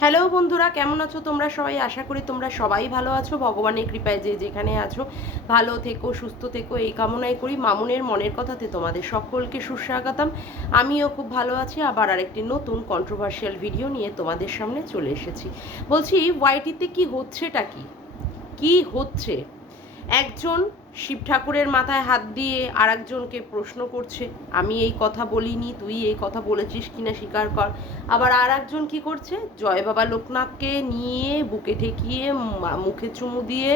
Hello বন্ধুরা, কেমন আছো তোমরা সবাই? আশা করি তোমরা সবাই ভালো আছো। ভগবানের কৃপায় যে যেখানে আছো ভালো থেকো, সুস্থ থেকো, এই কামনাই করি। মামুনের মনের কথাতে তোমাদের সকলকে সুস্বাগতম। আমিও খুব ভালো আছি। আবার আরেকটি নতুন কন্ট্রোভার্সিয়াল ভিডিও নিয়ে তোমাদের সামনে চলে এসেছি। বলছি, ওয়াইটিতে কি হচ্ছেটা কি? কি হচ্ছে? একজন শিব ঠাকুরের মাথায় হাত দিয়ে আর একজনকে প্রশ্ন করছে, আমি এই কথা বলিনি, তুই এই কথা বলেছিস কিনা স্বীকার কর। আবার আর একজন কী করছে, জয় বাবা লোকনাথকে নিয়ে বুকে ঠেকিয়ে মুখে চুমু দিয়ে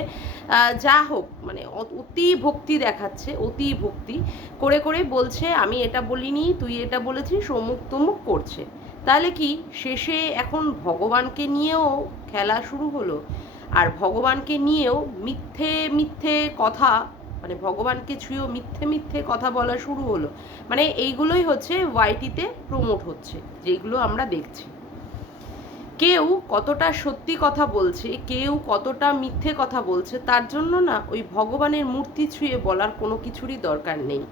যা হোক মানে অতি ভক্তি দেখাচ্ছে, অতি ভক্তি করে করে বলছে আমি এটা বলিনি, তুই এটা বলেছিস, অমুক তমুক করছে। তাহলে কি শেষে এখন ভগবানকে নিয়েও খেলা শুরু হলো? আর ভগবানকে নিয়েও মিথ্যে মিথ্যে কথা, মানে ভগবানকে ছুঁয়েও মিথ্যে মিথ্যে কথা বলা শুরু হলো। মানে এইগুলোই হচ্ছে ওয়াইটিতে প্রমোট হচ্ছে, যেগুলো আমরা দেখছি। কেউ কতটা সত্যি কথা বলছে, কেউ কতটা মিথ্যে কথা বলছে, তার জন্য না ওই ভগবানের মূর্তি ছুঁয়ে বলার কোনো কিছুরই দরকার নেই।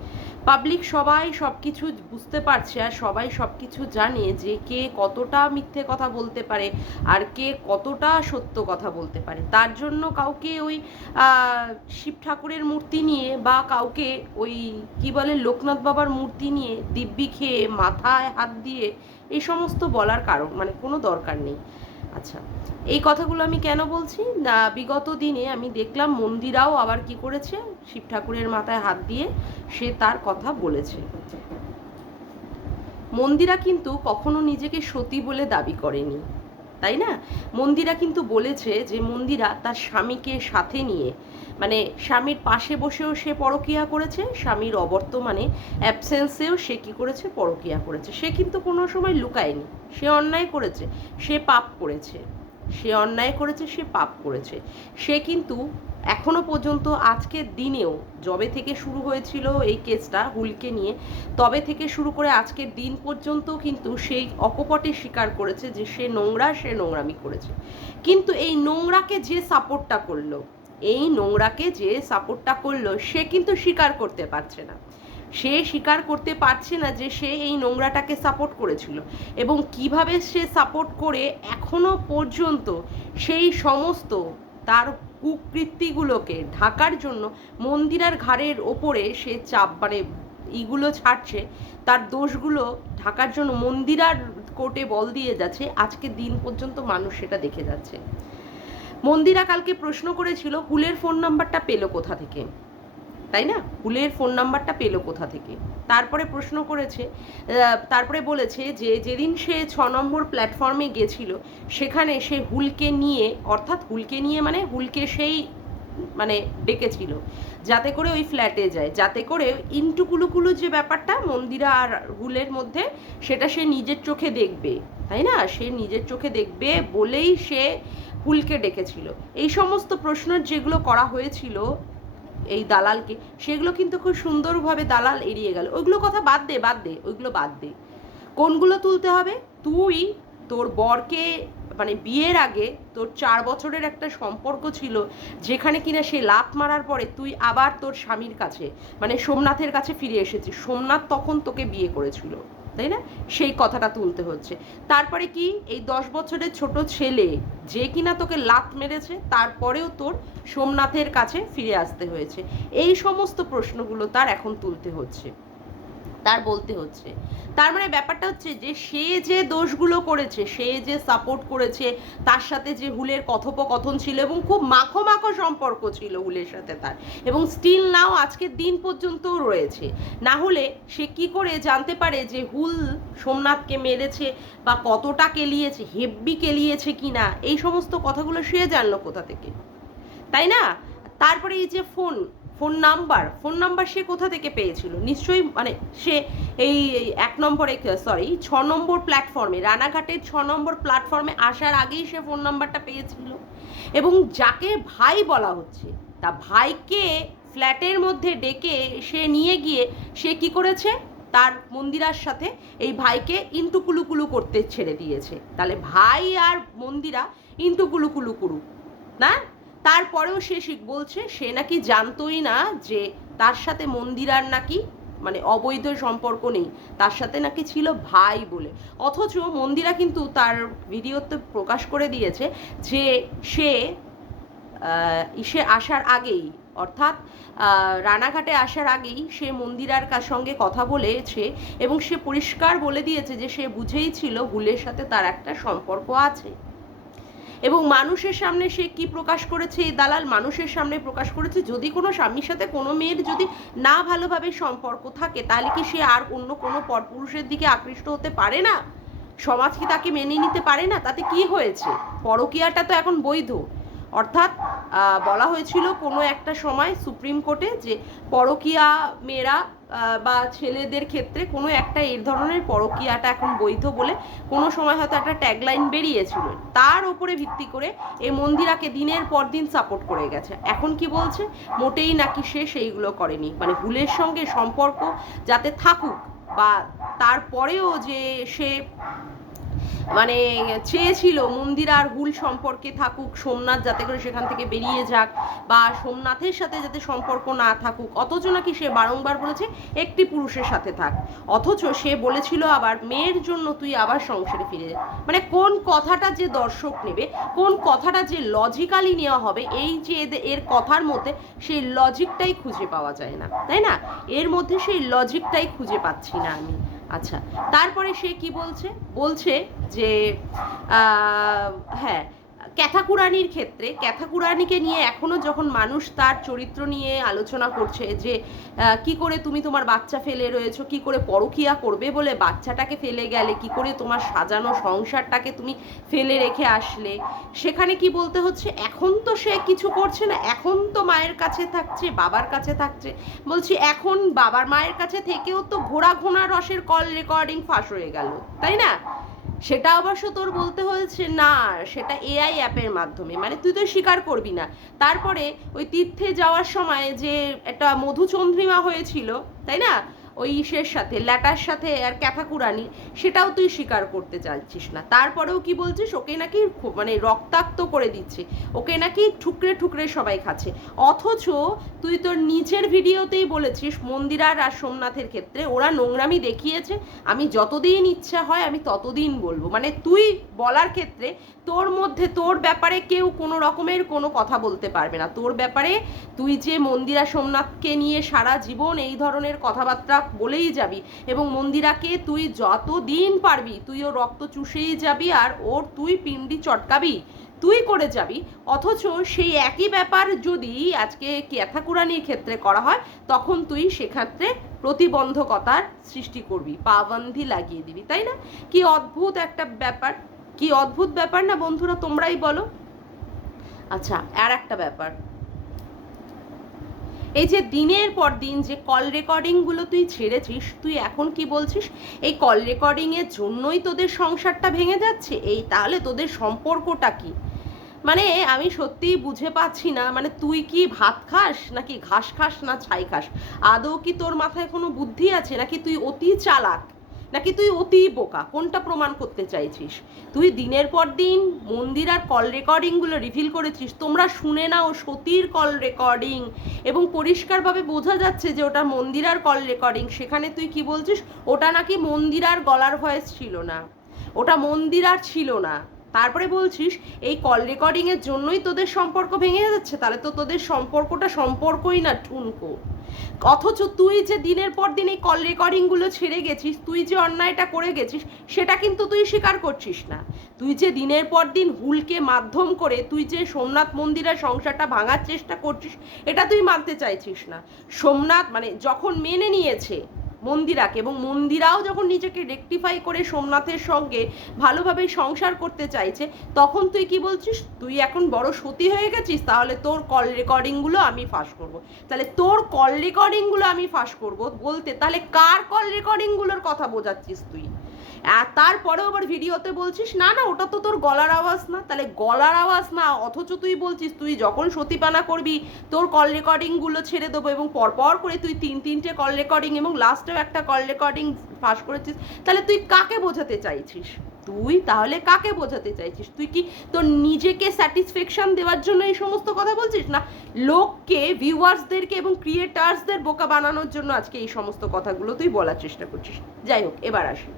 পাবলিক সবাই সব কিছু বুঝতে পারছে আর সবাই সব কিছু জানে যে কে কতটা মিথ্যে কথা বলতে পারে আর কে কতটা সত্য কথা বলতে পারে। তার জন্য কাউকে ওই শিব ঠাকুরের মূর্তি নিয়ে বা কাউকে ওই কি বলে লোকনাথ বাবার মূর্তি নিয়ে দিব্যি খেয়ে মাথায় হাত দিয়ে এই সমস্ত বলার কারণ মানে কোনো দরকার নেই। আচ্ছা, এই কথাগুলো আমি কেন বলছি না, বিগত দিনে আমি দেখলাম মন্দিরাও আবার কি করেছে, শিব ঠাকুরের মাথায় হাত দিয়ে সে তার কথা বলেছে। মন্দিরা কিন্তু কখনো নিজেকে সতী বলে দাবি করেনি, তাই না? মন্দিরা কিন্তু বলেছে যে মন্দিরা তার স্বামীকে সাথে নিয়ে, মানে স্বামীর পাশে বসেও সে পরকীয়া করেছে, স্বামীর অবর্তমানে অ্যাবসেন্সেও সে কী করেছে, পরকীয়া করেছে। সে কিন্তু কোনো সময় লুকায়নি, সে অন্যায় করেছে, সে পাপ করেছে, সে অন্যায় করেছে, সে পাপ করেছে। সে কিন্তু এখনো পর্যন্ত আজকের দিনেও, যবে থেকে শুরু হয়েছিল এই কেসটা হুলকে নিয়ে, তবে থেকে শুরু করে আজকের দিন পর্যন্ত কিন্তু সেই অকপটে স্বীকার করেছে যে সে নোংরা, সে নোংরামি করেছে। কিন্তু এই নোংরাকে যে সাপোর্টটা করলো, এই নোংরাকে যে সাপোর্টটা করলো, সে কিন্তু স্বীকার করতে পারছে না। সে স্বীকার করতে পারছে না যে সে এই নোংরাটাকে সাপোর্ট করেছিল এবং কিভাবে সে সাপোর্ট করে এখনো পর্যন্ত সেই সমস্ত তার কুকৃতিগুলোকে ঢাকার জন্য মন্দিরার ঘাড়ের ওপরে সে চাপ মানে ইগুলো ছাড়ছে, তার দোষগুলো ঢাকার জন্য মন্দিরার কোর্টে বল দিয়ে যাচ্ছে। আজকে দিন পর্যন্ত মানুষ সেটা দেখে যাচ্ছে। মন্দিরা কালকে প্রশ্ন করেছিল হুলের ফোন নাম্বারটা পেলো কোথা থেকে, তাই না? হুলের ফোন নাম্বারটা পেলো কোথা থেকে? তারপরে প্রশ্ন করেছে, তারপরে বলেছে যে যেদিন সে 6 নম্বর প্ল্যাটফর্মে গেছিল সেখানে সে হুলকে নিয়ে, অর্থাৎ হুলকে নিয়ে মানে হুলকে সেই মানে ডেকেছিল যাতে করে ওই ফ্ল্যাটে যায়, যাতে করে ইন্টুকুলুকুলু যে ব্যাপারটা মন্দিরা আর হুলের মধ্যে, সেটা সে নিজের চোখে দেখবে, তাই না? সে নিজের চোখে দেখবে বলেই সে হুলকে ডেকেছিল। এই সমস্ত প্রশ্ন যেগুলো করা হয়েছিল এই দালালকে, সেগুলো কিন্তু খুব সুন্দরভাবে দালাল এড়িয়ে গেল। ওইগুলো কথা বাদ দে, বাদ দে, ওইগুলো বাদ দে। কোনগুলো তুলতে হবে? তুই তোর বরকে, মানে বিয়ের আগে তোর 4 বছরের একটা সম্পর্ক ছিল যেখানে কিনা সে লাত মারার পরে তুই আবার তোর স্বামীর কাছে মানে সোমনাথের কাছে ফিরে এসেছিস। সোমনাথ তখন তোকে বিয়ে করেছিল, তাই না? সেই কথাটা তুলতে হচ্ছে। তারপরে কি এই 10 বছরের ছোট ছেলে যে কিনা তোকে লাত মেরেছে, তারপরেও তোর সোমনাথের কাছে ফিরে আসতে হয়েছে। এই সমস্ত প্রশ্নগুলো তার এখন তুলতে হচ্ছে, তার বলতে হচ্ছে। তার মানে ব্যাপারটা হচ্ছে যে সে যে দোষগুলো করেছে, সে যে সাপোর্ট করেছে, তার সাথে যে হুলের কথোপকথন ছিল এবং খুব মাখো মাখো সম্পর্ক ছিল হুলের সাথে তার, এবং স্টিল নাও আজকের দিন পর্যন্তও রয়েছে। না হলে সে কি করে জানতে পারে যে হুল সোমনাথকে মেরেছে বা কতটা কেলিয়েছে, হেব্বি কেলিয়েছে কিনা, এই সমস্ত কথাগুলো সে জানলো কোথা থেকে, তাই না? তারপরে এই যে ফোন নাম্বার সে কোথা থেকে পেয়েছিল? নিশ্চয়ই মানে সে এই 1 নম্বরে, সরি 6 নম্বর প্ল্যাটফর্মে, রানাঘাটের 6 নম্বর প্ল্যাটফর্মে আসার আগেই সে ফোন নাম্বারটা পেয়েছিল। এবং যাকে ভাই বলা হচ্ছে, তা ভাইকে ফ্ল্যাটের মধ্যে ডেকে সে নিয়ে গিয়ে সে কি করেছে, তার মন্দিরার সাথে এই ভাইকে ইন্টুকুলুকুলু করতে ছেড়ে দিয়েছে। তাহলে ভাই আর মন্দিরা ইন্টুকুলুকুলু করুক না, তারপরেও সে বলছে সে নাকি জানতোই না যে তার সাথে মন্দিরার নাকি মানে অবৈধ সম্পর্ক নেই, তার সাথে নাকি ছিল ভাই বলে। অথচ মন্দিরা কিন্তু তার ভিডিওতে প্রকাশ করে দিয়েছে যে সে ইসে আসার আগেই, অর্থাৎ রানাঘাটে আসার আগেই সে মন্দিরার সঙ্গে কথা বলেছে এবং সে পরিষ্কার বলে দিয়েছে যে সে বুঝেই ছিল হুলের সাথে তার একটা সম্পর্ক আছে। এবং মানুষের সামনে সে কি প্রকাশ করেছে, এই দালাল মানুষের সামনে প্রকাশ করেছে যদি কোনো স্বামীর সাথে কোনো মেয়ের যদি না ভালোভাবে সম্পর্ক থাকে তাহলে কি সে আর অন্য কোনো পরপুরুষের দিকে আকৃষ্ট হতে পারে না? সমাজ কি তাকে মেনে নিতে পারে না? তাতে কি হয়েছে? পরকীয়াটা তো এখন বৈধ। অর্থাৎ বলা হয়েছিল কোনো একটা সময় সুপ্রিম কোর্টে যে পরকীয়া মেয়েরা বা ছেলেদের ক্ষেত্রে কোনো একটা এই ধরনের পরকীয়াটা এখন বৈধ বলে কোনো সময় হয়তো একটা ট্যাগলাইন বেরিয়েছিল, তার ওপরে ভিত্তি করে এই মন্দিরাকে দিনের পর দিন সাপোর্ট করে গেছে। এখন কি বলছে? মোটেই নাকি সে সেইগুলো করেনি, মানে হুলের সঙ্গে সম্পর্ক যাতে থাকুক বা তারপরেও যে সে মানে চেয়েছিল মন্দির আর হুল সম্পর্কে থাকুক, সোমনাথ যাতে করে সেখান থেকে বেরিয়ে যাক বা সোমনাথের সাথে যাতে সম্পর্ক না থাকুক, অথচ নাকি সে বারংবার বলেছে একটি পুরুষের সাথে থাক, অথচ সে বলেছিল আবার মেয়ের জন্য তুই আবার সংসারে ফিরে যা। মানে কোন কথাটা যে দর্শক নেবে, কোন কথাটা যে লজিক্যালি নেওয়া হবে, এই যে এর কথার মধ্যে সেই লজিকটাই খুঁজে পাওয়া যায় না, তাই না? এর মধ্যে সেই লজিকটাই খুঁজে পাচ্ছি না আমি। আচ্ছা, তারপরে সে কি বলছে যে হ্যাঁ, ক্যাথাকুরানির ক্ষেত্রে ক্যাথাকুরানিকে নিয়ে এখনো যখন মানুষ তার চরিত্র নিয়ে আলোচনা করছে যে কি করে তুমি তোমার বাচ্চা ফেলে রয়েছো, কি করে পরকীয়া করবে বলে বাচ্চাটাকে ফেলে গেলে, কি করে তোমার সাজানো সংসারটাকে তুমি ফেলে রেখে আসলে, সেখানে কি বলতে হচ্ছে এখন তো সে কিছু করছে না, এখন তো মায়ের কাছে থাকছে, বাবার কাছে থাকছে। বলছি এখন বাবার মায়ের কাছে থেকেও তো ঘোড়া রসের কল রেকর্ডিং ফাঁস হয়ে গেল, তাই না? সেটা অবশ্য তোর বলতে হয়েছে না, সেটা এআই অ্যাপের মাধ্যমে, মানে তুই তো স্বীকার করবি না। তারপরে ওই তীর্থে যাওয়ার সময় যে একটা মধুচন্দ্রিমা হয়েছিল, তাই না, ওই ইসের সাথে ল্যাটার সাথে আর ক্যাথাকুরানি, সেটাও তুই স্বীকার করতে চাইছিস না। তারপরেও কি বলছিস ওকে নাকি মানে রক্তাক্ত করে দিচ্ছে, ওকে নাকি ঠুকরে ঠুকরে সবাই খাচ্ছে। অথচ তুই তোর নিজের ভিডিওতেই বলেছিস মন্দিরার আর সোমনাথের ক্ষেত্রে ওরা নোংরামি দেখিয়েছে, আমি যতদিন ইচ্ছা হয় আমি ততদিন বলবো। মানে তুই বলার ক্ষেত্রে তোর মধ্যে তোর ব্যাপারে কেউ কোনো রকমের কোনো কথা বলতে পারবে না। তোর ব্যাপারে তুই যে মন্দিরা সোমনাথকে নিয়ে সারা জীবন এই ধরনের কথাবার্তা বলেই যাবি এবং মন্দিরাকে তুই যতদিন পারবি তুই ওর রক্ত চুষেই যাবি আর ওর তুই পিন্ডি চটকাবি, তুই করে যাবি। অথচ সেই একই ব্যাপার যদি আজকে ক্যাথাকুরানির ক্ষেত্রে করা হয় তখন তুই সেক্ষেত্রে প্রতিবন্ধকতার সৃষ্টি করবি, পাবন্ধি লাগিয়ে দিবি, তাই না? কি অদ্ভুত একটা ব্যাপার, কি অদ্ভুত ব্যাপার না বন্ধুরা, তোমরাই বলো। আচ্ছা, আর একটা ব্যাপার, এই যে দিনের পর দিন যে কল রেকর্ডিংগুলো তুই ছেড়েছিস, তুই এখন কি বলছিস এই কল রেকর্ডিংয়ের জন্যই তোদের সংসারটা ভেঙে যাচ্ছে, এই তাহলে তোদের সম্পর্কটা কি? মানে আমি সত্যিই বুঝে পাচ্ছি না, মানে তুই কি ভাত খাস নাকি ঘাস খাস না ছাই খাস? আদৌ কি তোর মাথায় কোনো বুদ্ধি আছে, নাকি তুই অতি চালাক, নাকি তুই অতি বোকা? কোনটা প্রমাণ করতে চাইছিস? তুই দিনের পর দিন মন্দির আর কল রেকর্ডিংগুলো রিভিল করেছিস, তোমরা শুনে নাও সতীর কল রেকর্ডিং এবং পরিষ্কারভাবে বোঝা যাচ্ছে যে ওটা মন্দির আর কল রেকর্ডিং। সেখানে তুই কি বলছিস ওটা নাকি মন্দির আর গলার ভয়েস ছিল না, ওটা মন্দির আর ছিল না। তারপরে বলছিস এই কল রেকর্ডিংয়ের জন্যই তোদের সম্পর্ক ভেঙে যাচ্ছে, তাহলে তো তোদের সম্পর্কটা সম্পর্কই না, ঠুনকো। অথচ তুই যে দিনের পর দিন এই কল রেকর্ডিংগুলো ছেড়ে গেছিস, তুই যে অন্যায়টা করে গেছিস সেটা কিন্তু তুই স্বীকার করছিস না। তুই যে দিনের পর দিন হুলকে মাধ্যম করে তুই যে সোমনাথ মন্দিরের সংসারটা ভাঙার চেষ্টা করছিস এটা তুই মানতে চাইছিস না। সোমনাথ মানে যখন মেনে নিয়েছে মন্দিরাকে এবং মন্দিরাও যখন নিজেকে রেকটিফাই করে সোমনাথের সঙ্গে ভালোভাবে সংসার করতে চাইছে, তখন তুই কি বলছিস তুই এখন বড় সতী হয়ে গেছিস, তাহলে তোর কল রেকর্ডিংগুলো আমি ফাঁস করব। তাহলে তোর কল রেকর্ডিংগুলো আমি ফাঁস করব বলতে তাহলে কার কল রেকর্ডিংগুলোর কথা বোঝাচ্ছিস তুই? আর তারপরেও আবার ভিডিওতে বলছিস না না ওটা তো তোর গলার আওয়াজ না, তাহলে গলার আওয়াজ না, অথচ তুই বলছিস তুই যখন সতীপানা করবি তোর কল রেকর্ডিংগুলো ছেড়ে দেবো এবং পরপর করে তুই তিনটে কল রেকর্ডিং এবং লাস্টেও একটা কল রেকর্ডিং ফাঁস করেছিস। তাহলে তুই কাকে বোঝাতে চাইছিস? তুই তাহলে কাকে বোঝাতে চাইছিস? তুই কি তোর নিজেকে স্যাটিসফ্যাকশন দেওয়ার জন্য এই সমস্ত কথা বলছিস, না লোককে, ভিউয়ার্সদেরকে এবং ক্রিয়েটার্সদের বোকা বানানোর জন্য আজকে এই সমস্ত কথাগুলো তুই বলার চেষ্টা করছিস? যাই হোক, এবার আসি।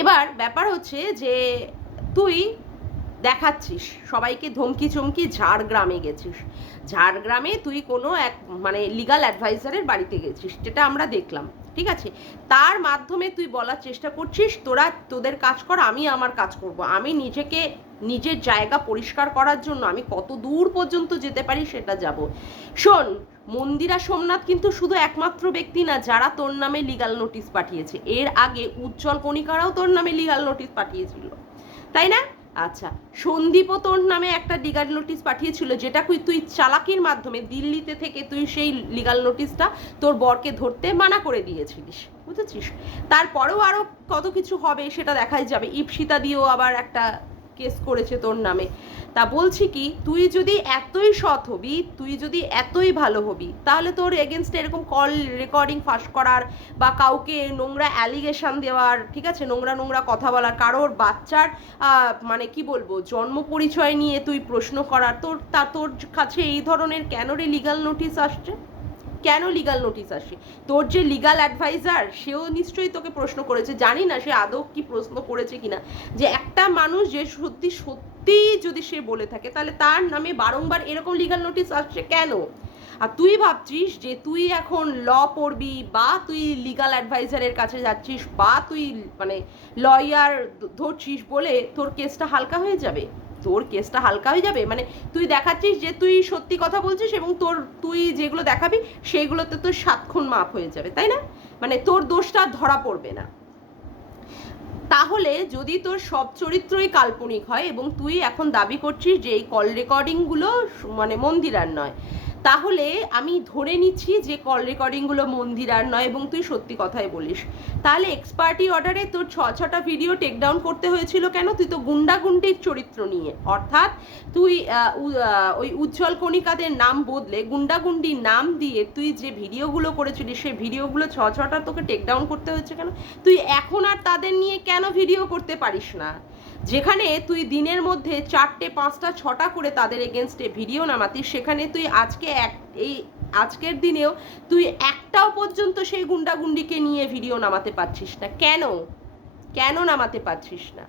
এবার ব্যাপার হচ্ছে যে তুই দেখাচ্ছিস সবাইকে ধমকি চমকি ঝাড়গ্রামে গেছিস। ঝাড়গ্রামে তুই কোনো এক মানে লিগাল অ্যাডভাইজারের বাড়িতে গেছিস, যেটা আমরা দেখলাম, ঠিক আছে? তার মাধ্যমে তুই বলার চেষ্টা করছিস তোরা তোদের কাজ কর, আমি আমার কাজ করব, আমি নিজেকে নিজের জায়গা পরিষ্কার করার জন্য আমি কত দূর পর্যন্ত যেতে পারি সেটা যাব। শোন, মন্দিরা সোমনাথ কিন্তু শুধু একমাত্র ব্যক্তি না যারা তোর নামে লিগাল নোটিশ পাঠিয়েছে। এর আগে উজ্জ্বল কণিকারাও তোর নামে লিগাল নোটিশ পাঠিয়েছিল, তাই না? আচ্ছা, সন্দীপও তোর নামে একটা লিগাল নোটিশ পাঠিয়েছিল, যেটা তুই চালাকির মাধ্যমে দিল্লিতে থেকে তুই সেই লিগাল নোটিশটা তোর বরকে ধরতে মানা করে দিয়েছিলিস, বুঝেছিস? তারপরেও আরও কত কিছু হবে সেটা দেখাই যাবে। ইপসিতা দিয়েও আবার একটা কেস করেছে তোর নামে। তা বলছি কি, তুই যদি এতই সৎ হবি, তুই যদি এতই ভালো হবি, তাহলে তোর এগেনস্টে এরকম কল রেকর্ডিং ফাঁস করার বা কাউকে নোংরা অ্যালিগেশন দেওয়ার, ঠিক আছে, নোংরা নোংরা কথা বলার, কারোর বাচ্চার মানে কি বলবো জন্ম পরিচয় নিয়ে তুই প্রশ্ন করার, তোর কাছে এই ধরনের কেন রে লিগাল নোটিশ আসছে? কেন লিগাল নোটিশ আসে? তোর যে লিগাল অ্যাডভাইজার সেও নিশ্চয়ই তোকে প্রশ্ন করেছে, জানি না সে আদৌ কি প্রশ্ন করেছে কিনা, যে একটা মানুষ যে সত্যি সত্যি যদি সে বলে থাকে তাহলে তার নামে বারংবার এরকম লিগাল নোটিশ আসছে কেন? আর তুই ভাবছিস যে তুই এখন ল পড়বি, বা তুই লিগাল অ্যাডভাইজারের কাছে যাচ্ছিস, বা তুই মানে লয়ার ধরছিস বলে তোর কেসটা হালকা হয়ে যাবে? তোর কেসটা হালকা হয়ে যাবে মানে তুই দেখাচ্ছিস যে তুই সত্যি কথা বলছিস, এবং তুই যেগুলো দেখাবি সেইগুলোতে তোর 7 খুন মাপ হয়ে যাবে, তাই না? মানে তোর দোষটা ধরা পড়বে না। তাহলে যদি তোর সব চরিত্রই কাল্পনিক হয় এবং তুই এখন দাবি করছিস যে এই কল রেকর্ডিংগুলো মানে মন্দিরার নয়, তাহলে আমি ধরে নিচ্ছি যে কল রেকর্ডিংগুলো মন্দিরার নয় এবং তুই সত্যি কথাই বলিস। তাহলে এক্সপার্টি অর্ডারে তোর 6টা ভিডিও টেকডাউন করতে হয়েছিল কেন? তুই তো গুন্ডাগুন্ডির চরিত্র নিয়ে, অর্থাৎ তুই ওই উজ্জ্বল কণিকাদের নাম বদলে গুন্ডাগুন্ডির নাম দিয়ে তুই যে ভিডিওগুলো করেছিলিস সেই ভিডিওগুলো 6টা তোকে টেকডাউন করতে হয়েছে কেন? তুই এখন আর তাদের নিয়ে কেন ভিডিও করতে পারিস না? যেখানে তুই দিনের মধ্যে 4টে 5টা 6টা করে তাদের এগেনস্টে ভিডিও নামাতিস, সেখানে তুই এই আজকের দিনেও তুই একটাও পর্যন্ত সেই গুন্ডাগুন্ডিকে নিয়ে ভিডিও নামাতে পারছিস না। কেন নামাতে পারছিস না?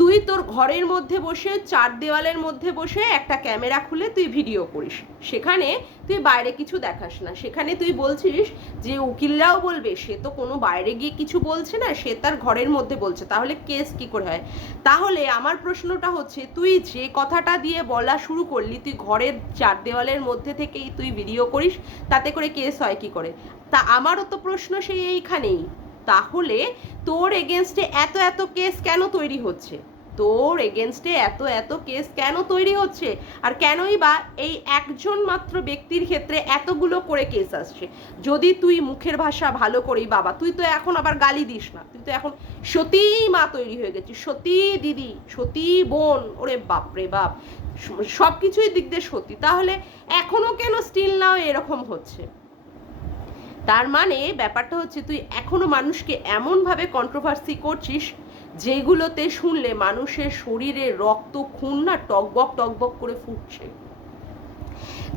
তুই তোর ঘরের মধ্যে বসে 4 দেওয়ালের মধ্যে বসে একটা ক্যামেরা খুলে তুই ভিডিও করিস, সেখানে তুই বাইরে কিছু দেখাস না। সেখানে তুই বলছিস যে উকিলরাও বলবে সে তো কোনো বাইরে গিয়ে কিছু বলছে না, সে তার ঘরের মধ্যে বলছে, তাহলে কেস কি করে হয়? তাহলে আমার প্রশ্নটা হচ্ছে, তুই যে কথাটা দিয়ে বলা শুরু করলি তুই ঘরের 4 দেওয়ালের মধ্যে থেকেই তুই ভিডিও করিস, তাতে করে কেস হয় কি করে? তা আমারও তো প্রশ্ন সেই এইখানেই, তাহলে তোর এগেনস্টে এত কেস কেন তৈরি হচ্ছে? তোর এগেনস্টে এত কেস কেন তৈরি হচ্ছে? আর কেনই বা এই একজন মাত্র ব্যক্তির ক্ষেত্রে এতগুলো করে কেস আসছে? যদি তুই মুখের ভাষা ভালো করেই, বাবা তুই তো এখন আবার গালি দিস না, তুই তো এখন সতী মা তৈরি হয়ে গেছিস, সতী দিদি, সতী বোন, ওরে বাপ রে বাপ, সব কিছুই দিক দিয়ে সতী। তাহলে এখনো কেন স্টিল নাও এরকম হচ্ছে? তার মানে ব্যাপারটা হচ্ছে তুই এখনো মানুষকে এমনভাবে কন্ট্রোভার্সি করছিস যেগুলোতে শুনলে মানুষের শরীরে রক্ত খুন না টকবক করে ফুটছে।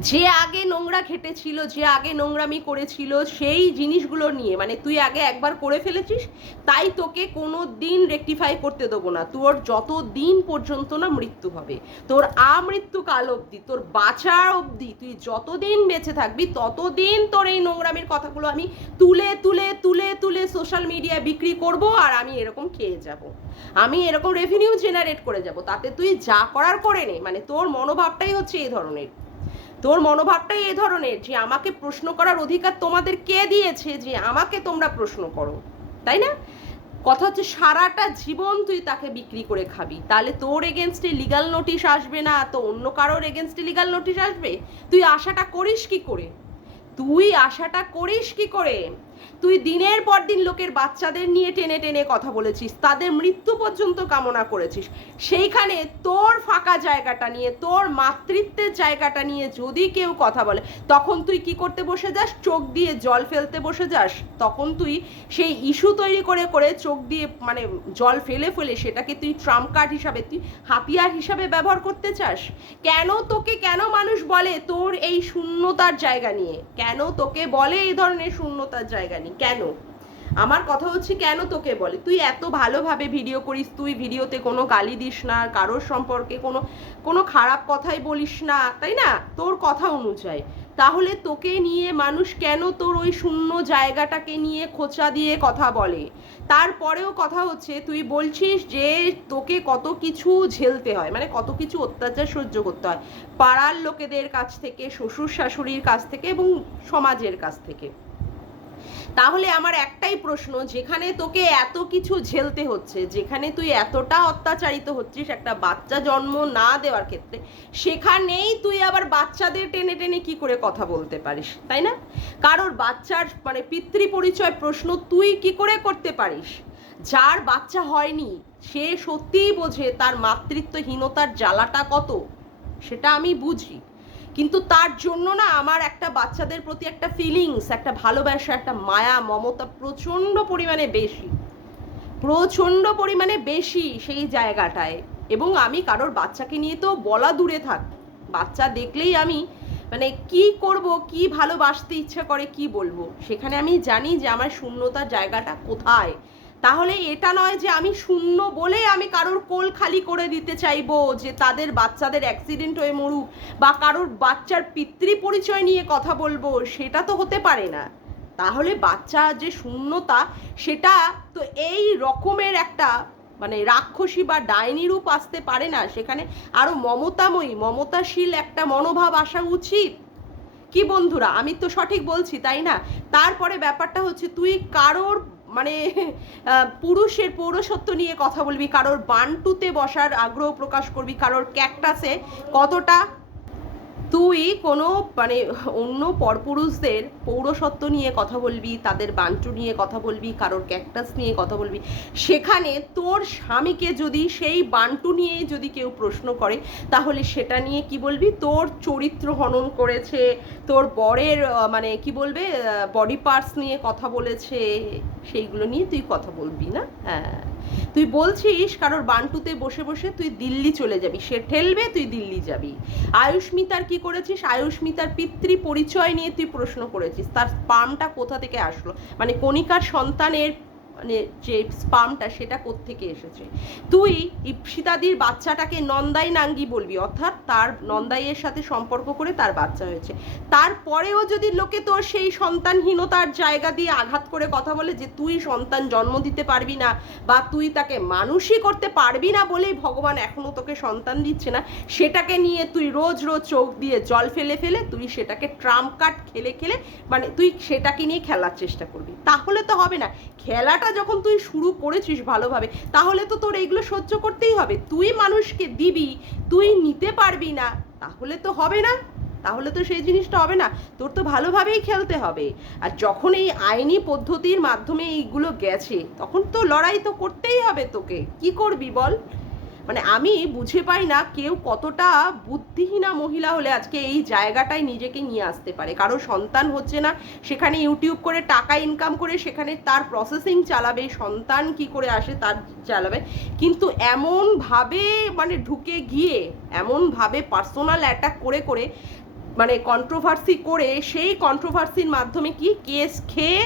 যে আগে নোংরা ঘেটেছিল, যে আগে নোংরামি করেছিল, সেই জিনিসগুলো নিয়ে মানে তুই আগে একবার করে ফেলেছিস, তাই তোকে কোনো দিন রেকটিফাই করতে দেবো না। তোর যত দিন পর্যন্ত না মৃত্যু হবে, তোর আমৃত্যুকাল অবধি, তোর বাঁচার অবধি, তুই যতদিন বেঁচে থাকবি ততদিন তোর এই নোংরামির কথাগুলো আমি তুলে তুলে তুলে তুলে সোশ্যাল মিডিয়ায় বিক্রি করব, আর আমি এরকম খেয়ে যাব, আমি এরকম রেভিনিউ জেনারেট করে যাব। তাতে তুই যা করার করে নে। মানে তোর মনোভাবটাই হচ্ছে এই ধরনের, তোর মনোভাবটাই এই ধরনের যে আমাকে প্রশ্ন করার অধিকার তোমাদের কে দিয়েছে যে আমাকে তোমরা প্রশ্ন করো, তাই না? কথা হচ্ছে সারাটা জীবন তুই তাকে বিক্রি করে খাবি, তাহলে তোর এগেনস্টে লিগাল নোটিশ আসবে না তো অন্য কারোর এগেনস্টে লিগাল নোটিশ আসবে? তুই আশাটা করিস কি করে? তুই দিনের পর দিন লোকের বাচ্চাদের নিয়ে টেনে টেনে কথা বলেছিস, তাদের মৃত্যু পর্যন্ত কামনা করেছিস। সেইখানে তোর ফাঁকা জায়গাটা নিয়ে, তোর মাতৃত্বের জায়গাটা নিয়ে যদি কেউ কথা বলে, তখন তুই কি করতে বসে যাস? চোখ দিয়ে জল ফেলতে বসে যাস। তখন তুই সেই ইস্যু তৈরি করে করে চোখ দিয়ে মানে জল ফেলে ফেলে সেটাকে তুই ট্রাম্প কার্ড হিসাবে, তুই হাতিয়ার হিসাবে ব্যবহার করতে চাস। কেন মানুষ বলে তোর এই শূন্যতার জায়গা নিয়ে? কেন তোকে বলে এই ধরনের শূন্যতার জায়গা নিয়ে? কেন? আমার কথা হচ্ছে কেন তোকে বলে? তুই এত ভালোভাবে ভিডিও করিস, তুই ভিডিওতে কোনো গালি দিস না, কারোর সম্পর্কে কোনো খারাপ কথাই বলিস না, তাই না? তোর কথা অনুযায়ী। তাহলে তোকে নিয়ে মানুষ কেন তোর ওই শূন্য জায়গাটাকে নিয়ে খোঁচা দিয়ে কথা বলে? তারপরেও কথা হচ্ছে, তুই বলছিস যে তোকে কত কিছু ঝেলতে হয়, মানে কত কিছু অত্যাচার সহ্য করতে হয় পাড়ার লোকেদের কাছ থেকে, শ্বশুর শাশুড়ির কাছ থেকে এবং সমাজের কাছ থেকে। তাহলে আমার একটাই প্রশ্ন, যেখানে তোকে এত কিছু ঝেলতে হচ্ছে, যেখানে তুই এতটা অত্যাচারিত হচ্ছিস একটা বাচ্চা জন্ম না দেওয়ার ক্ষেত্রে, সেখানেই তুই আবার বাচ্চাদের টেনে টেনে কি করে কথা বলতে পারিস, তাই না? কারোর বাচ্চার মানে পিতৃ পরিচয় প্রশ্ন তুই কি করে করতে পারিস? যার বাচ্চা হয়নি সে সত্যিই বোঝে তার মাতৃত্বহীনতার জ্বালাটা কত, সেটা আমি বুঝি। কিন্তু তার জন্য না আমার একটা বাচ্চাদের প্রতি একটা ফিলিংস, একটা ভালোবাসা, একটা মায়া মমতা প্রচণ্ড পরিমাণে বেশি সেই জায়গাটায়। এবং আমি কারোর বাচ্চাকে নিয়ে তো বলা দূরে থাক, বাচ্চা দেখলেই আমি মানে কি করব, কি ভালোবাসতে ইচ্ছা করে, কি বলবো। সেখানে আমি জানি যে আমার শূন্যতার জায়গাটা কোথায়। তাহলে এটা নয় যে আমি শূন্য বলে আমি কারোর কোল খালি করে দিতে চাইবো, যে তাদের বাচ্চাদের অ্যাক্সিডেন্ট হয়ে মরুক, বা কারোর বাচ্চার পিতৃ পরিচয় নিয়ে কথা বলবো, সেটা তো হতে পারে না। তাহলে বাচ্চা যে শূন্যতা, সেটা তো এই রকমের একটা মানে রাক্ষসী বা ডাইনি রূপ আসতে পারে না। সেখানে আরো মমতাময়ী, মমতাশীল একটা মনোভাব আসা উচিত। কি বন্ধুরা, আমি তো সঠিক বলছি, তাই না? তারপরে ব্যাপারটা হচ্ছে, তুই কারোর মানে পুরুষের পৌরসত্ব নিয়ে কথা বলবি, কারোর বান্টুতে বসার আগ্রহ প্রকাশ করবি, কারোর ক্যাকটাসে কতটা তুই কোনো মানে অন্য পরপুরুষদের পৌরসত্ব নিয়ে কথা বলবি, তাদের বান্টু নিয়ে কথা বলবি, কারোর ক্যাকটাস নিয়ে কথা বলবি। সেখানে তোর স্বামীকে যদি সেই বান্টু নিয়ে যদি কেউ প্রশ্ন করে, তাহলে সেটা নিয়ে কি বলবি? তোর চরিত্র হনন করেছে, তোর বরের মানে কি বলবে বডি পার্টস নিয়ে কথা বলেছে, সেইগুলো নিয়ে তুই কথা বলবি না। হ্যাঁ, তুই বলছিস কারোর বান্টুতে বসে বসে তুই দিল্লি চলে যাবি, সে ঠেলবে তুই দিল্লি যাবি। আয়ুষ্মিতার কি করেছিস? আয়ুষ্মিতার পিতৃ পরিচয় নিয়ে তুই প্রশ্ন করেছিস, তার স্পামটা কোথা থেকে আসলো, মানে কণিকার সন্তানের মানে যে স্পামটা সেটা কোত্থেকে এসেছে। তুই ইপসিতাদির বাচ্চাটাকে নন্দাই নাঙ্গি বলবি, অর্থাৎ তার নন্দাইয়ের সাথে সম্পর্ক করে তার বাচ্চা হয়েছে। তারপরেও যদি লোকে তোর সেই সন্তানহীনতার জায়গা দিয়ে আঘাত করে কথা বলে যে তুই সন্তান জন্ম দিতে পারবি না, বা তুই তাকে মানুষই করতে পারবি না বলেই ভগবান এখনো তোকে সন্তান দিচ্ছে না, সেটাকে নিয়ে তুই রোজ রোজ চোখ দিয়ে জল ফেলে ফেলে তুই সেটাকে ট্রাম্প কার্ড খেলে খেলে মানে তুই সেটাকে নিয়ে খেলার চেষ্টা করবি। তাহলে তো হবে না। খেলাটা যখন তুই শুরু করেছিস ভালোভাবে, তাহলে তো তোর এগুলো সহ্য করতেই হবে। তুই মানুষকে দিবি, তুই নিতে পারবি না, তাহলে তো হবে না, তাহলে তো সেই জিনিসটা হবে না। তোর তো ভালোভাবেই খেলতে হবে। আর যখন এই আইনি পদ্ধতির মাধ্যমে এইগুলো গেছে, তখন তো লড়াই তো করতেই হবে তোকে। কি করবি বল? মানে আমি বুঝে পাই না কেউ কতটা বুদ্ধিহীনা মহিলা হলে আজকে এই জায়গাটায় নিজেকে নিয়ে আসতে পারে। কারো সন্তান হচ্ছে না, সেখানে ইউটিউব করে টাকা ইনকাম করে সেখানে তার প্রসেসিং চালাবে, সন্তান কি করে আসে তার চালাবে, কিন্তু এমনভাবে মানে ঢুকে গিয়ে এমনভাবে পার্সোনাল অ্যাটাক করে করে মানে কন্ট্রোভার্সি করে, সেই কন্ট্রোভার্সির মাধ্যমে কি কেস খেয়ে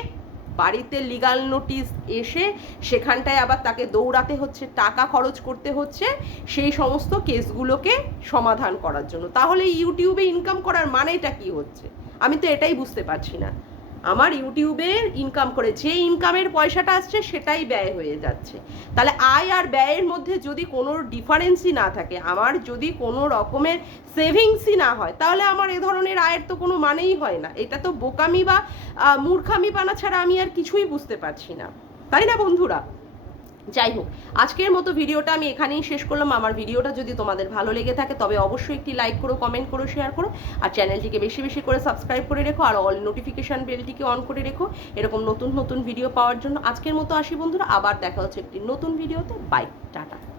বাড়িতে লিগাল নোটিশ এসে সেখানটায় আবার তাকে দৌড়াতে হচ্ছে, টাকা খরচ করতে হচ্ছে সেই সমস্ত কেসগুলোকে সমাধান করার জন্য। তাহলে ইউটিউবে ইনকাম করার মানেটা কি হচ্ছে? আমি তো এটাই বুঝতে পারছি না। আমার ইউটিউবে ইনকাম করে যে ইনকামের পয়সাটা আসছে সেটাই ব্যয় হয়ে যাচ্ছে। তাহলে আয় আর ব্যয়ের মধ্যে যদি কোনো ডিফারেন্সই না থাকে, আমার যদি কোনো রকমের সেভিংসই না হয়, তাহলে আমার এ ধরনের আয়ের তো কোনো মানেই হয় না। এটা তো বোকামি বা মূর্খামি বানা ছাড়া আমি আর কিছুই বুঝতে পারছি না, তাই না বন্ধুরা? যাই হোক, আজকের মতো ভিডিওটা আমি এখানেই শেষ করলাম। আমার ভিডিওটা যদি তোমাদের ভালো লেগে থাকে তবে অবশ্যই একটি লাইক করো, কমেন্ট করো, শেয়ার করো, আর চ্যানেলটিকে বেশি বেশি করে সাবস্ক্রাইব করে রেখো, আর অল নোটিফিকেশান বেলটিকে অন করে রেখো এরকম নতুন নতুন ভিডিও পাওয়ার জন্য। আজকের মতো আসি বন্ধুরা, আবার দেখা হচ্ছে একটি নতুন ভিডিওতে। Bye, tata.